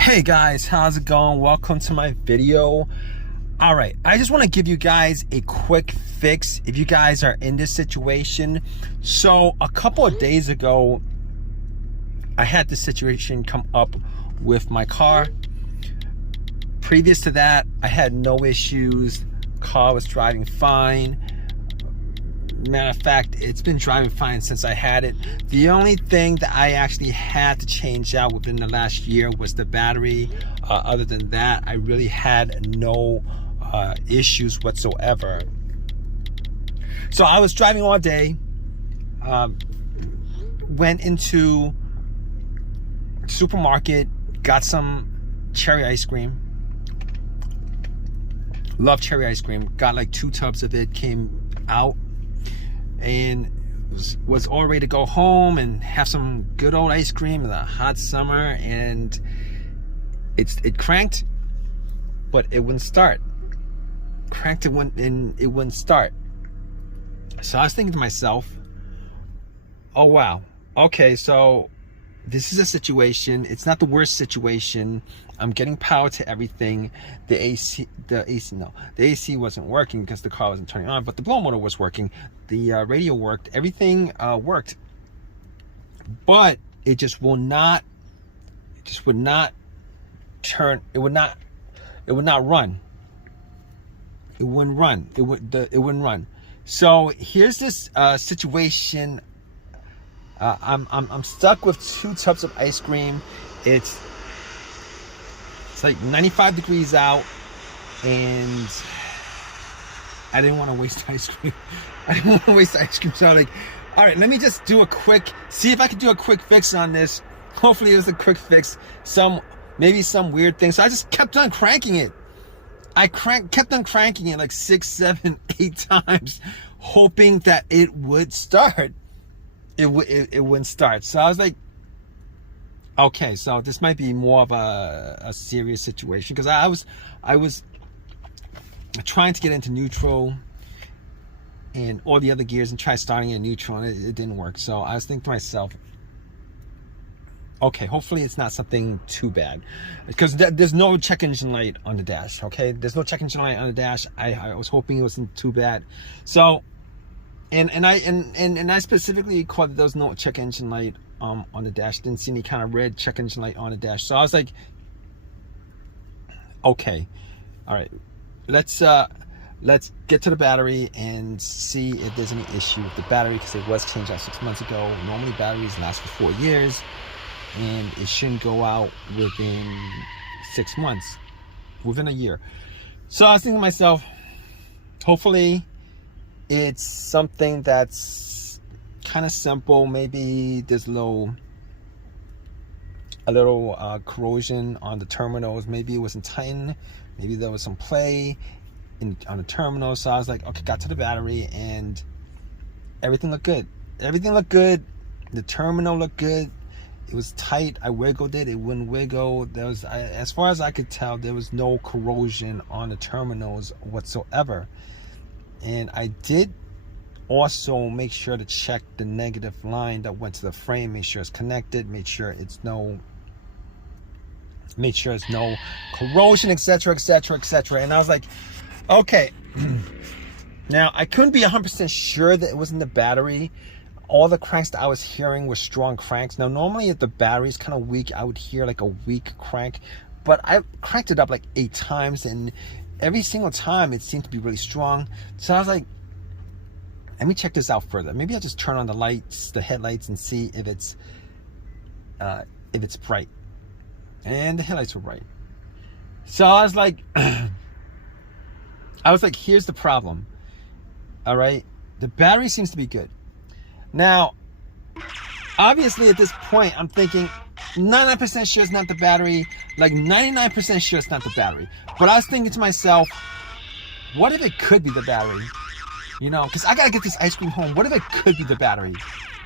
Hey guys, how's it going? Welcome to my video. All right, I just want to give you guys a quick fix if you guys are in this situation. So a couple of days ago, I had this situation come up with my car. Previous to that, I had no issues. Car was driving fine. Matter of fact, it's been driving fine since I had it. The only thing that I actually had to change out within the last year was the battery. Other than that, I really had no issues whatsoever. So I was driving all day, went into supermarket, got some cherry ice cream. Love cherry ice cream. Got like 2 tubs of it, came out and was all ready to go home and have some good old ice cream in the hot summer, and it cranked, but it wouldn't start. Cranked, it wouldn't start. So I was thinking to myself, oh wow, okay, so this is a situation. It's not the worst situation. I'm getting power to everything. The AC wasn't working because the car wasn't turning on, but the blow motor was working. The radio worked. Everything worked, but it just would not turn. It would not run. It wouldn't run. It wouldn't run. So here's this situation. I'm stuck with 2 tubs of ice cream. It's like 95 degrees out, and I didn't want to waste ice cream. So I'm like, all right, let me just do see if I can do a quick fix on this. Hopefully it was a quick fix. Maybe some weird thing. So I just kept on cranking it. Kept on cranking it like 6, 7, 8 times, hoping that it would start. It wouldn't start. So I was like, okay, so this might be more of a serious situation, because I was trying to get into neutral and all the other gears and try starting in neutral, and it didn't work. So I was thinking to myself, okay, hopefully it's not something too bad, because there's no check engine light on the dash. Okay, there's no check engine light on the dash. I was hoping it wasn't too bad. So and I specifically caught that there was no check engine light on the dash. Didn't see any kind of red check engine light on the dash. So I was like, okay, all right, let's get to the battery and see if there's any issue with the battery, because it was changed out 6 months ago. Normally batteries last for 4 years, and it shouldn't go out within 6 months, within a year. So I was thinking to myself, hopefully it's something that's kind of simple. Maybe there's a little corrosion on the terminals. Maybe it wasn't tightened. Maybe there was some play on the terminal. So I was like, okay, got to the battery and everything looked good. The terminal looked good. It was tight. I wiggled it. It wouldn't wiggle. As far as I could tell, there was no corrosion on the terminals whatsoever. And I did also make sure to check the negative line that went to the frame, make sure it's connected, make sure it's no corrosion, etc. And I was like, okay. Now I couldn't be 100% sure that it wasn't the battery. All the cranks that I was hearing were strong cranks. Now normally if the battery's kind of weak, I would hear like a weak crank, but I cranked it up like 8 times, and every single time it seemed to be really strong. So I was like, let me check this out further. Maybe I'll just turn on the lights, the headlights, and see if it's bright. And the headlights were bright. So I was like, here's the problem. All right, the battery seems to be good. Now, obviously at this point, I'm thinking 99% sure it's not the battery, like 99% sure it's not the battery. But I was thinking to myself, what if it could be the battery? You know, because I gotta get this ice cream home. What if it could be the battery?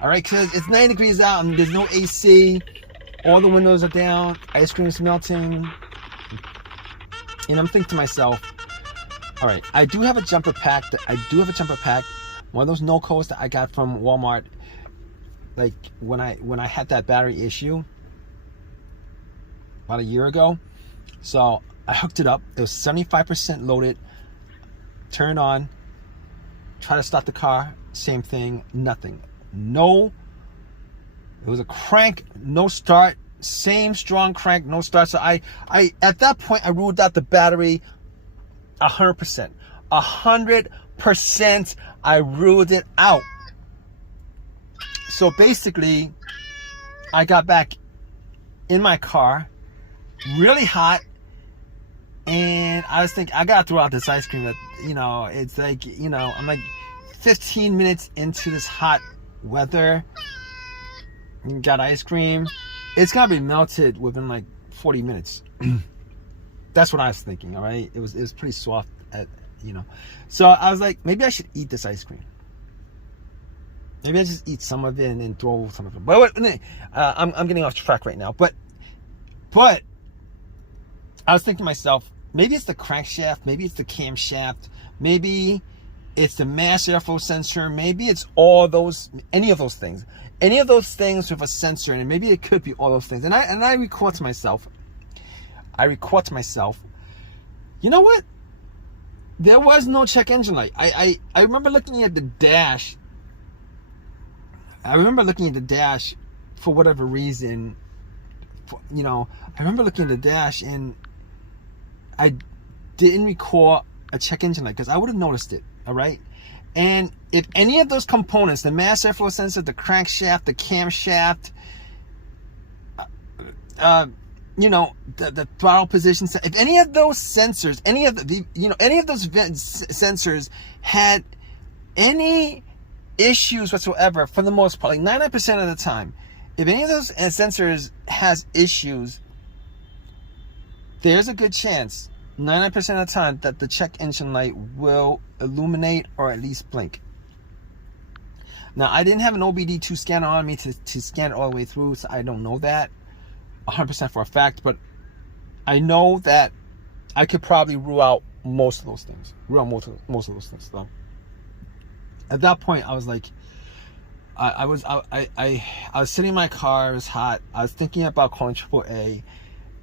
All right, because it's 90 degrees out and there's no AC. All the windows are down. Ice cream's melting. And I'm thinking to myself, all right, I do have a jumper pack. One of those no-codes that I got from Walmart. Like when I had that battery issue, about a year ago. So I hooked it up. It was 75% loaded. Turn on. Try to start the car. Same thing. Nothing. No. It was a crank. No start. Same strong crank. No start. So I at that point I ruled out the battery 100%. 100%. I ruled it out. So basically, I got back in my car, really hot, and I was thinking, I gotta throw out this ice cream. You know, it's like, you know, I'm like 15 minutes into this hot weather, got ice cream. It's gonna be melted within like 40 minutes. That's what I was thinking, all right? It was pretty soft, you know. So I was like, maybe I should eat this ice cream. Maybe I just eat some of it and then throw some of it. But I'm getting off track right now. But I was thinking to myself, maybe it's the crankshaft, maybe it's the camshaft, maybe it's the mass airflow sensor, maybe it's any of those things with a sensor, and maybe it could be all those things. And I record to myself, you know what? There was no check engine light. I remember looking at the dash. For whatever reason. You know, I remember looking at the dash and I didn't record a check engine light because I would have noticed it, all right? And if any of those components, the mass airflow sensor, the crankshaft, the camshaft, you know, the throttle position, if any of those sensors, any of those sensors had any issues whatsoever, for the most part, like 99% of the time, if any of those sensors has issues, there's a good chance, 99% of the time, that the check engine light will illuminate or at least blink. Now, I didn't have an OBD2 scanner on me to scan it all the way through, so I don't know that 100% for a fact, but I know that I could probably rule out most of those things. So at that point, I was like, I was sitting in my car. It was hot. I was thinking about calling AAA,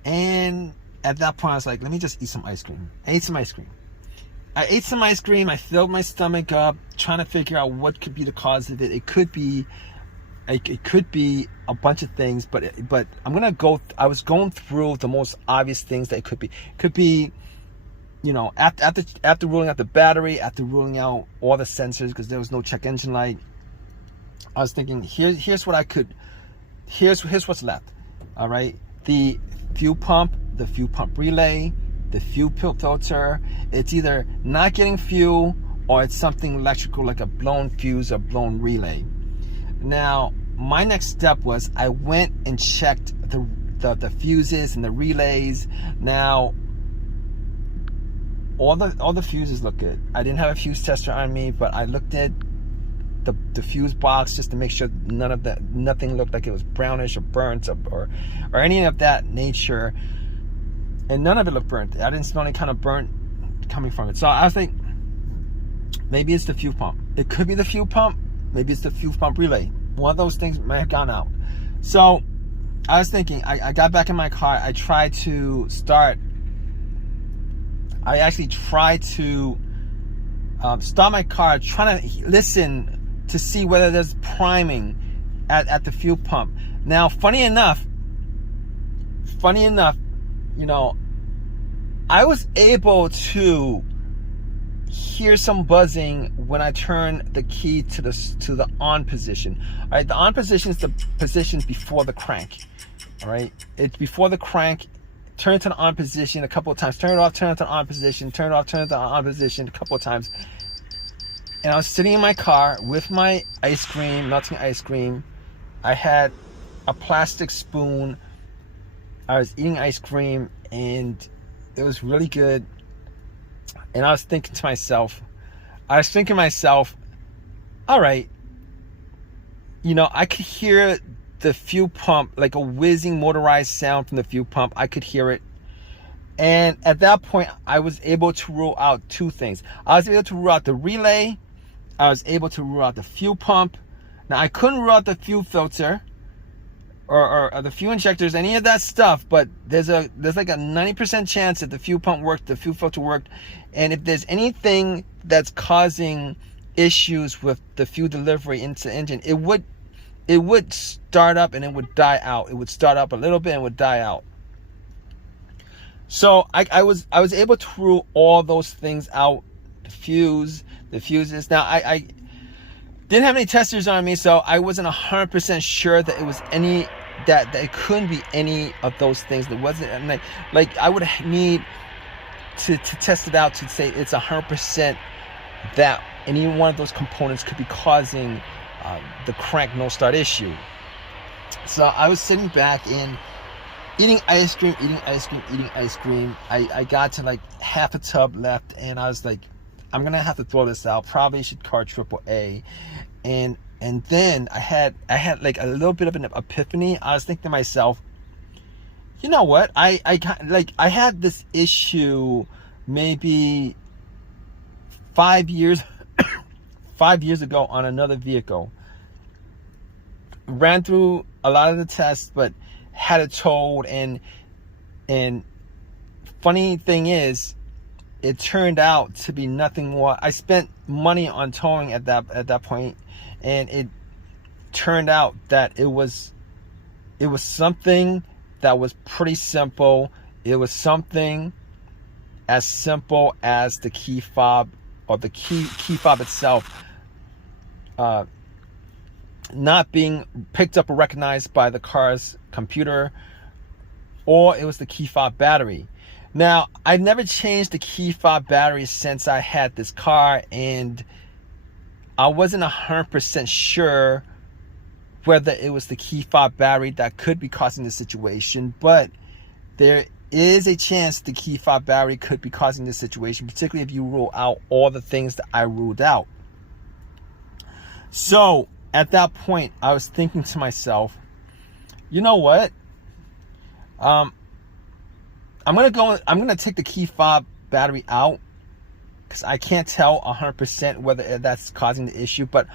and at that point, I was like, let me just eat some ice cream. I ate some ice cream. I filled my stomach up, trying to figure out what could be the cause of it. It could be a bunch of things, but I was going through the most obvious things that it could be. It could be, you know, after ruling out the battery, after ruling out all the sensors, because there was no check engine light, I was thinking, here's what's left. All right, the fuel pump relay, the fuel filter. It's either not getting fuel or it's something electrical, like a blown fuse or blown relay. Now, my next step was I went and checked the fuses and the relays. Now, all the fuses look good. I didn't have a fuse tester on me, but I looked at the fuse box just to make sure nothing looked like it was brownish or burnt or any of that nature, and none of it looked burnt. I didn't smell any kind of burnt coming from it. So I was like, maybe it's the fuel pump. It could be the fuel pump. Maybe it's the fuel pump relay. One of those things may have gone out. So I was thinking, I got back in my car. I actually tried to start my car, trying to listen to see whether there's priming at the fuel pump. Now, funny enough, you know, I was able to hear some buzzing when I turn the key to the on position. All right, the on position is the position before the crank. All right, it's before the crank. Turn it to the on position a couple of times. Turn it off, turn it to the on position. Turn it off, turn it to the on position a couple of times. And I was sitting in my car with my ice cream, melting ice cream. I had a plastic spoon. I was eating ice cream, and it was really good. And I was thinking to myself, all right, you know, I could hear the fuel pump, like a whizzing motorized sound from the fuel pump. I could hear it. And at that point, I was able to rule out two things. I was able to rule out the relay. I was able to rule out the fuel pump. Now, I couldn't rule out the fuel filter. or the fuel injectors, any of that stuff, but there's like a 90% chance that the fuel pump worked, the fuel filter worked, and if there's anything that's causing issues with the fuel delivery into the engine, it would start up and it would die out. It would start up a little bit and would die out. So I was able to rule all those things out. The fuses. Now I didn't have any testers on me, so I wasn't 100% sure that it was any that it couldn't be any of those things. That wasn't like I would need to test it out to say it's 100% that any one of those components could be causing the crank no start issue. So I was sitting back and eating ice cream. I got to like half a tub left, and I was like, I'm gonna have to throw this out. Probably should call AAA. And then I had like a little bit of an epiphany. I was thinking to myself, you know what? I had this issue maybe 5 years 5 years ago on another vehicle. Ran through a lot of the tests, but had it towed, and funny thing is, it turned out to be nothing more. I spent money on towing at that point, and it turned out that it was something that was pretty simple. It was something as simple as the key fob, or the key fob itself not being picked up or recognized by the car's computer, or it was the key fob battery. Now, I've never changed the key fob battery since I had this car, and I wasn't 100% sure whether it was the key fob battery that could be causing the situation, but there is a chance the key fob battery could be causing this situation, particularly if you rule out all the things that I ruled out. So at that point, I was thinking to myself, you know what? I'm gonna take the key fob battery out, because I can't tell 100% whether that's causing the issue. But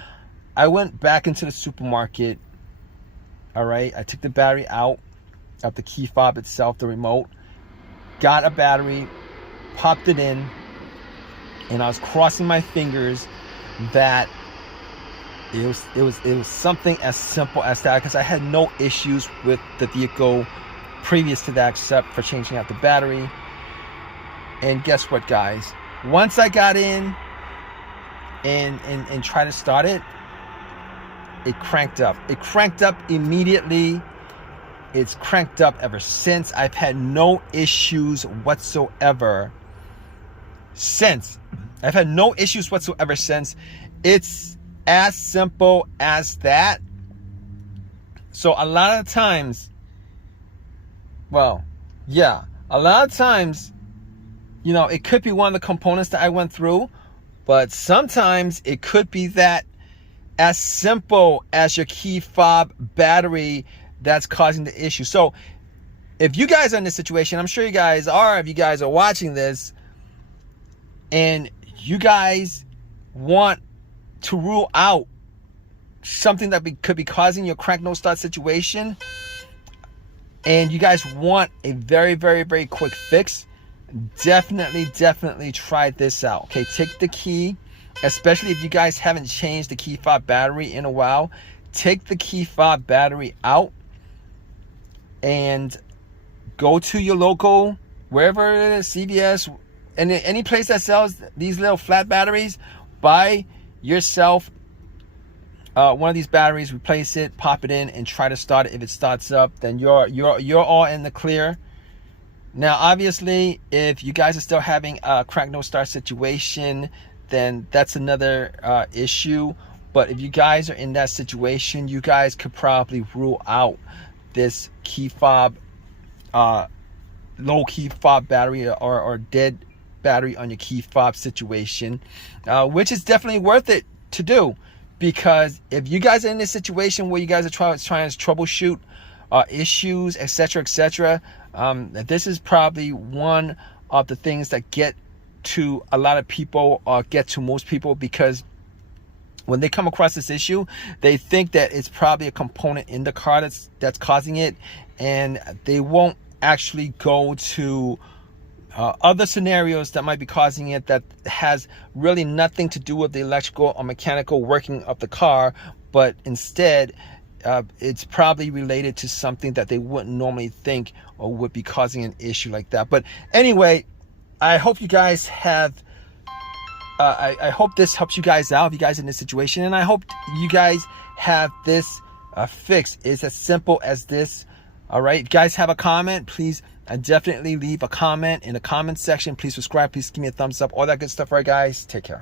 I went back into the supermarket. All right, I took the battery out of the key fob itself, the remote, got a battery, popped it in, and I was crossing my fingers that it was something as simple as that, because I had no issues with the vehicle previous to that, except for changing out the battery. And guess what, guys? Once I got in and tried to start it, it cranked up. It cranked up immediately. It's cranked up ever since. I've had no issues whatsoever since. It's as simple as that. So a lot of times, you know, it could be one of the components that I went through, but sometimes it could be that as simple as your key fob battery that's causing the issue. So if you guys are in this situation, I'm sure you guys are, if you guys are watching this and you guys want to rule out something that could be causing your crank no start situation, and you guys want a very, very, very quick fix, definitely try this out. Okay, take the key, especially if you guys haven't changed the key fob battery in a while, take the key fob battery out and go to your local, wherever it is, CVS, and any place that sells these little flat batteries, buy yourself one of these batteries, replace it, pop it in, and try to start it. If it starts up, then you're all in the clear. Now, obviously, if you guys are still having a crank no start situation, then that's another issue. But if you guys are in that situation, you guys could probably rule out this key fob, low key fob battery, or dead battery on your key fob situation, which is definitely worth it to do. Because if you guys are in this situation where you guys are trying to troubleshoot issues, etc., this is probably one of the things that get to a lot of people, or get to most people, because when they come across this issue, they think that it's probably a component in the car that's causing it, and they won't actually go to other scenarios that might be causing it that has really nothing to do with the electrical or mechanical working of the car, but instead it's probably related to something that they wouldn't normally think or would be causing an issue like that. But anyway, I hope you guys have I hope this helps you guys out, if you guys in this situation, and I hope you guys have this fixed. It's as simple as this. All right, if you guys have a comment, please definitely leave a comment in the comment section. Please subscribe, please give me a thumbs up, all that good stuff. All right, guys, take care.